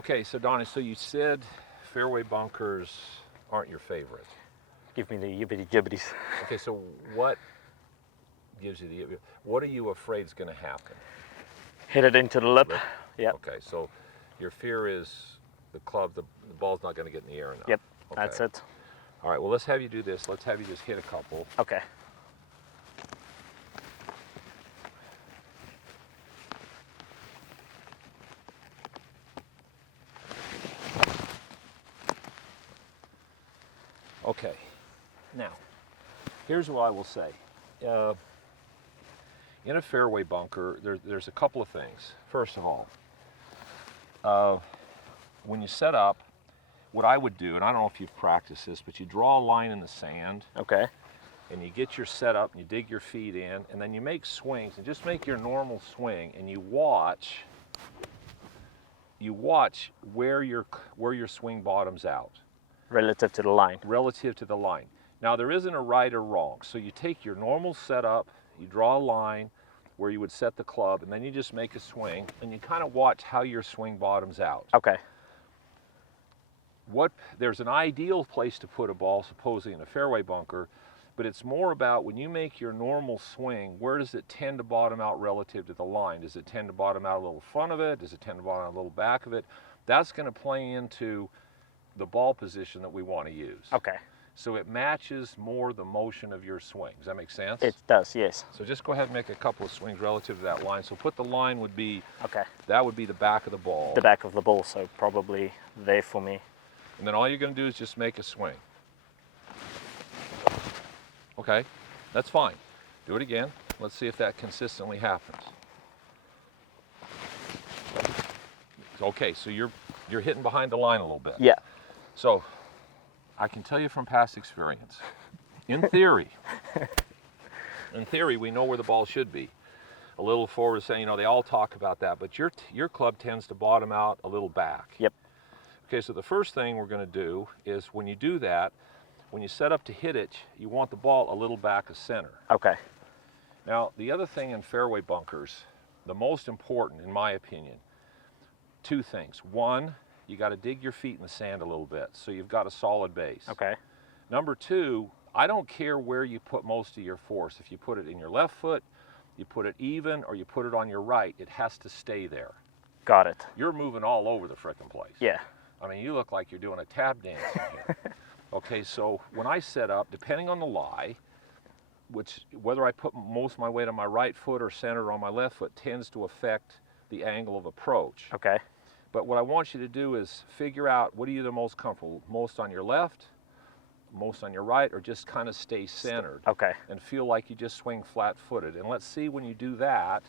Okay, so Danie, so you said fairway bunkers aren't your favorite. Give me the yibbity jibbities. Okay, so what gives you the, what are you afraid is going to happen? Hit it into the lip. Lip? Yep. Okay, so your fear is the club, the ball's not going to get in the air enough. Yep, okay. that's it. All right, well, let's have you do this. Let's have you just hit a couple. Okay. Okay, now, here's what I will say. In a fairway bunker, there's a couple of things. First of all, when you set up, what I would do, and I don't know if you've practiced this, but you draw a line in the sand. Okay. And you get your setup, and you dig your feet in, and then you make swings, and just make your normal swing, and you watch where your swing bottoms out. Relative to the line. Relative to the line. Now, there isn't a right or wrong. So you take your normal setup, you draw a line where you would set the club, and then you just make a swing, and you kind of watch how your swing bottoms out. Okay. There's an ideal place to put a ball, supposedly in a fairway bunker, but it's more about when you make your normal swing, where does it tend to bottom out relative to the line? Does it tend to bottom out a little front of it? Does it tend to bottom out a little back of it? That's going to play into the ball position that we want to use. Okay. So it matches more the motion of your swing. Does that make sense? It does, yes. So just go ahead and make a couple of swings relative to that line. So put the line would be, okay, that would be the back of the ball. The back of the ball, so probably there for me. And then all you're going to do is just make a swing. Okay, that's fine. Do it again. Let's see if that consistently happens. Okay, so you're hitting behind the line a little bit. Yeah. So I can tell you from past experience, in theory, we know where the ball should be. A little forward, saying, they all talk about that, but your club tends to bottom out a little back. Yep. Okay, so the first thing we're going to do is when you do that, when you set up to hit it, you want the ball a little back of center. Okay. Now, the other thing in fairway bunkers, the most important, in my opinion, two things. One, you got to dig your feet in the sand a little bit, so you've got a solid base. Okay. Number two, I don't care where you put most of your force. If you put it in your left foot, you put it even, or you put it on your right, it has to stay there. Got it. You're moving all over the frickin' place. Yeah. I mean, you look like you're doing a tap dance in here. Okay, so when I set up, depending on the lie, whether I put most of my weight on my right foot or center on my left foot tends to affect the angle of approach. Okay. But what I want you to do is figure out what are you the most comfortable, most on your left, most on your right, or just kind of stay centered. Okay. And feel like you just swing flat-footed. And let's see when you do that,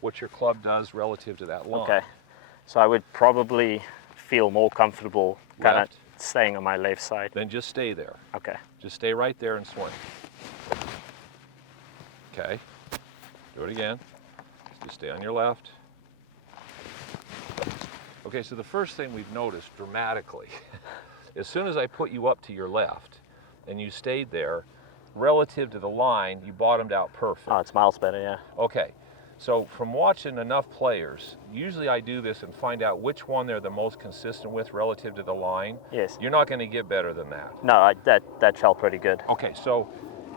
what your club does relative to that line. Okay. So I would probably feel more comfortable kind of Left. staying on my left side. Then just stay there. Okay. Just stay right there and swing. Okay. Do it again. Just stay on your left. Okay, so the first thing we've noticed dramatically, as soon as I put you up to your left and you stayed there, relative to the line, you bottomed out perfect. Oh, it's miles better, yeah. Okay, so from watching enough players, usually I do this and find out which one they're the most consistent with relative to the line. Yes. You're not going to get better than that. No, that felt pretty good. Okay, so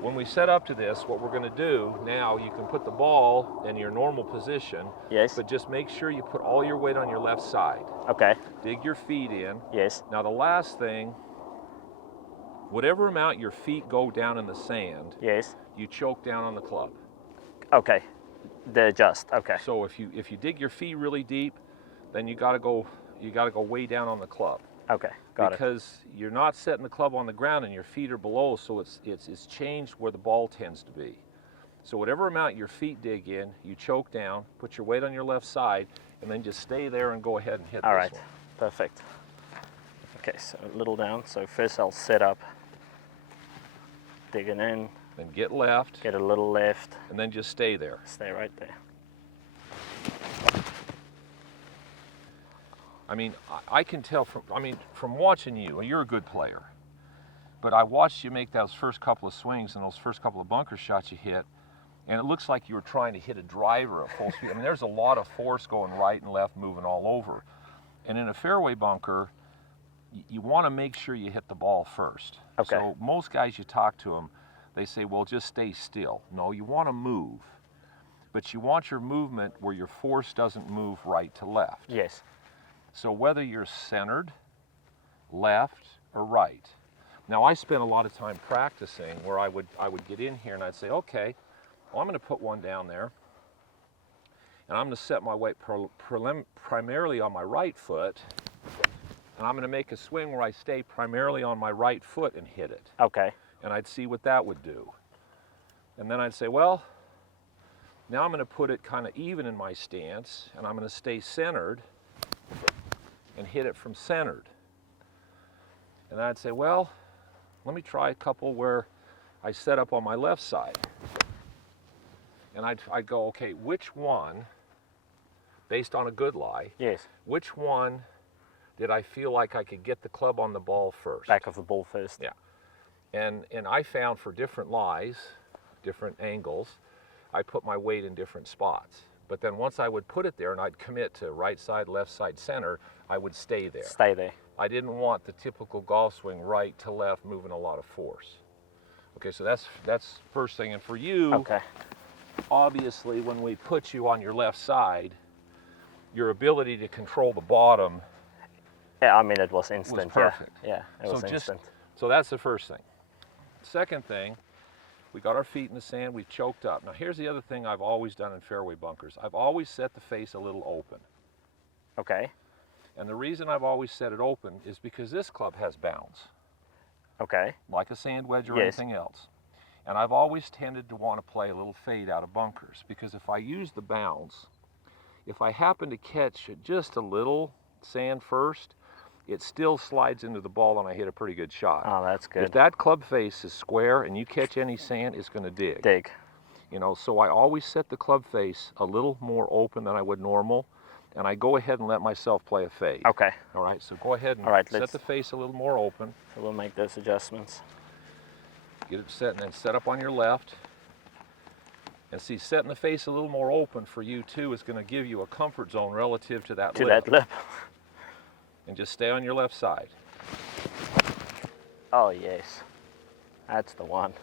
when we set up to this, what we're going to do now, you can put the ball in your normal position. Yes. But just make sure you put all your weight on your left side. Okay. Dig your feet in. Yes. Now the last thing, whatever amount your feet go down in the sand, yes, you choke down on the club. Okay. The adjust. Okay. So if you dig your feet really deep, then you got to go way down on the club. Okay, got because you're not setting the club on the ground and your feet are below, so it's changed where the ball tends to be. So whatever amount your feet dig in, you choke down, put your weight on your left side, and then just stay there and go ahead and hit All this right, one. perfect. Okay, so a little down. So first I'll set up, digging in. Then get left. Get a little left. And then just stay there. Stay right there. I mean, I can tell from watching you, and you're a good player, but I watched you make those first couple of swings and those first couple of bunker shots you hit, and it looks like you were trying to hit a driver at full speed. I mean, there's a lot of force going right and left, moving all over. And in a fairway bunker, you want to make sure you hit the ball first. Okay. So most guys, you talk to them, they say, well, just stay still. No, you want to move. But you want your movement where your force doesn't move right to left. Yes. So whether you're centered, left, or right. Now I spent a lot of time practicing where I would get in here and I'd say, okay, well, I'm going to put one down there. And I'm going to set my weight primarily on my right foot. And I'm going to make a swing where I stay primarily on my right foot and hit it. Okay. And I'd see what that would do. And then I'd say, well, now I'm going to put it kind of even in my stance, and I'm going to stay centered and hit it from centered. And I'd say, well, let me try a couple where I set up on my left side. And I'd go, okay, which one, based on a good lie, Yes. which one did I feel like I could get the club on the ball first? Back of the ball first. Yeah. And I found for different lies, different angles, I put my weight in different spots. But then once I would put it there and I'd commit to right side, left side, center, I would stay there. Stay there. I didn't want the typical golf swing right to left moving a lot of force. Okay, so that's first thing. And for you, Okay. obviously when we put you on your left side, your ability to control the bottom Yeah, I mean, it was instant. perfect. Yeah, it was So instant. So that's the first thing. Second thing, we got our feet in the sand, we've choked up. Now here's the other thing I've always done in fairway bunkers. I've always set the face a little open. Okay. And the reason I've always set it open is because this club has bounce, Okay. like a sand wedge or Yes. anything else. And I've always tended to want to play a little fade out of bunkers, because if I use the bounce, if I happen to catch just a little sand first, it still slides into the ball and I hit a pretty good shot. Oh, that's If good. that club face is square and you catch any sand, it's going to dig. Dig. You know, so I always set the club face a little more open than I would normal, and I go ahead and let myself play a fade. Okay. All right, so go ahead and All right, set let's- the face a little more open. So we'll make those adjustments. Get it set and then set up on your left. And see, setting the face a little more open for you too is going to give you a comfort zone relative to that To lip. that lip. And just stay on your left side. Oh, yes. That's the one.